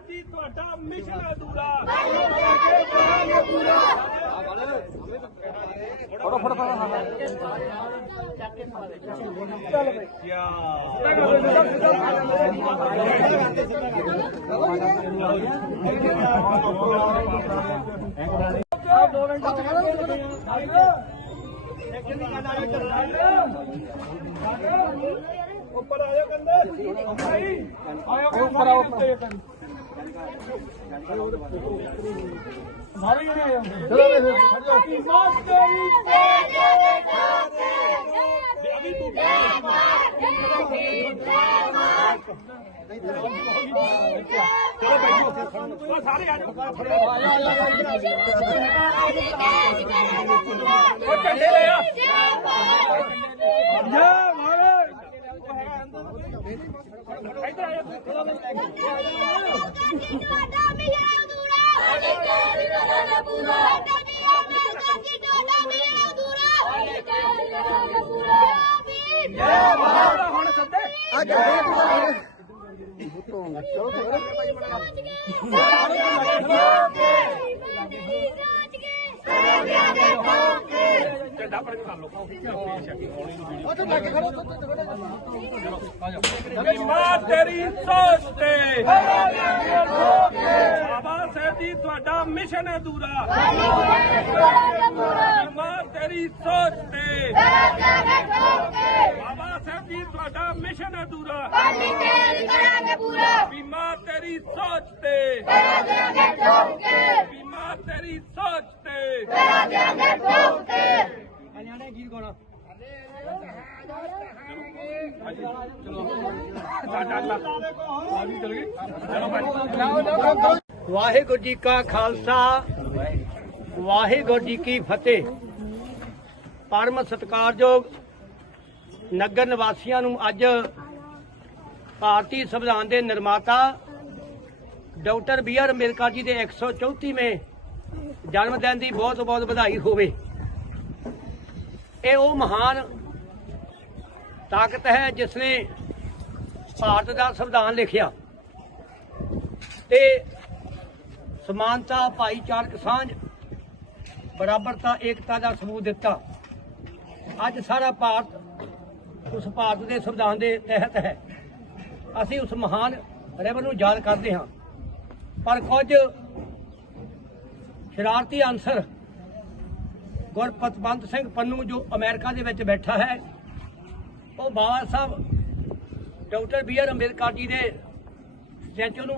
ਸਾਹਿਬ ਜੀ ਤੁਹਾਡਾ ਮਿਸ਼ਨ ਅਧੂਰਾ। ਫੜੋ ਫੜੋ ਫੜੋ ਉੱਪਰ ਆਇਓ ਕੰਦੇ ਆਇਓ ਉੱਪਰ ਆਓ, ਉੱਪਰ। ਸਾਰੇ ਜਣੇ ਆਇਓ ਚਲੋ ਵੇ ਖੜ ਜਾਓ ਚਲੋ ਬੈਠੋ ਸਾਰੇ ਆ ਜਾਓ। ਉਹ ਝੰਡੇ ਲੈ ਆ ਜਾ ਮਾਰੇ ਇੱਧਰ ਆ ਜਾ ਹੁਣ ਸੱਦੇ ਝੰਡਾ ਪਰ ਕਰ ਲਓ ਉੱਥੇ ਲੱਗ ਖੜੋ ਉੱਥੇ ਖੜੋ। ਮਾਂ ਤੇਰੀ ਸੋਚ ਤੇ। ਬਾਬਾ ਸਾਹਿਬ ਜੀ ਤੁਹਾਡਾ ਮਿਸ਼ਨ ਅਧੂਰਾ। ਮਾਂ ਤੇਰੀ ਸੋਚ ਤੇ। ਬਾਬਾ ਸਾਹਿਬ ਜੀ ਤੁਹਾਡਾ ਮਿਸ਼ਨ ਅਧੂਰਾ। ਬੀਮਾ ਤੇਰੀ ਸੋਚ ਤੇ। ਬੀਮਾ ਤੇਰੀ ਸੋਚ ਤੇ। ਹਰਿਆਣੇ ਗੀਤ ਗਾਉਣਾ। ਵਾਹਿਗੁਰੂ ਜੀ ਕਾ ਖਾਲਸਾ, ਵਾਹਿਗੁਰੂ ਜੀ ਕੀ ਫਤਿਹ। ਪਰਮ ਸਤਿਕਾਰਯੋਗ ਨਗਰ ਨਿਵਾਸੀਆਂ ਨੂੰ ਅੱਜ ਭਾਰਤੀ ਸੰਵਿਧਾਨ ਦੇ ਨਿਰਮਾਤਾ doctor B R Ambedkar ji ਦੇ 134ਵੇਂ ਜਨਮ ਦਿਨ ਦੀ ਬਹੁਤ ਬਹੁਤ ਵਧਾਈ ਹੋਵੇ। ਇਹ ਉਹ ਮਹਾਨ ਤਾਕਤ ਹੈ ਜਿਸ ਨੇ ਭਾਰਤ ਦਾ ਸੰਵਿਧਾਨ ਲਿਖਿਆ। ਤੇ ਸਮਾਨਤਾ, ਭਾਈਚਾਰਕ ਸਾਂਝ, ਬਰਾਬਰਤਾ, ਏਕਤਾ ਦਾ ਸਬੂਤ ਦਿੱਤਾ। ਅੱਜ ਸਾਰਾ ਭਾਰਤ ਉਸ ਭਾਰਤ ਦੇ ਸੰਵਿਧਾਨ ਦੇ ਤਹਿਤ ਹੈ। ਅਸੀਂ ਉਸ ਮਹਾਨ ਰੇਵਨ ਨੂੰ ਯਾਦ ਕਰਦੇ ਹਾਂ। ਪਰ ਕੁਝ ਸ਼ਰਾਰਤੀ ਅਨਸਰ ਗੁਰਪਤਵੰਤ ਸਿੰਘ ਪੰਨੂ ਜੋ ਅਮਰੀਕਾ ਦੇ ਵਿੱਚ ਬੈਠਾ ਹੈ, ਉਹ Baba Sahib doctor B R Ambedkar ji ਦੇ ਸਟੈਚੂ ਨੂੰ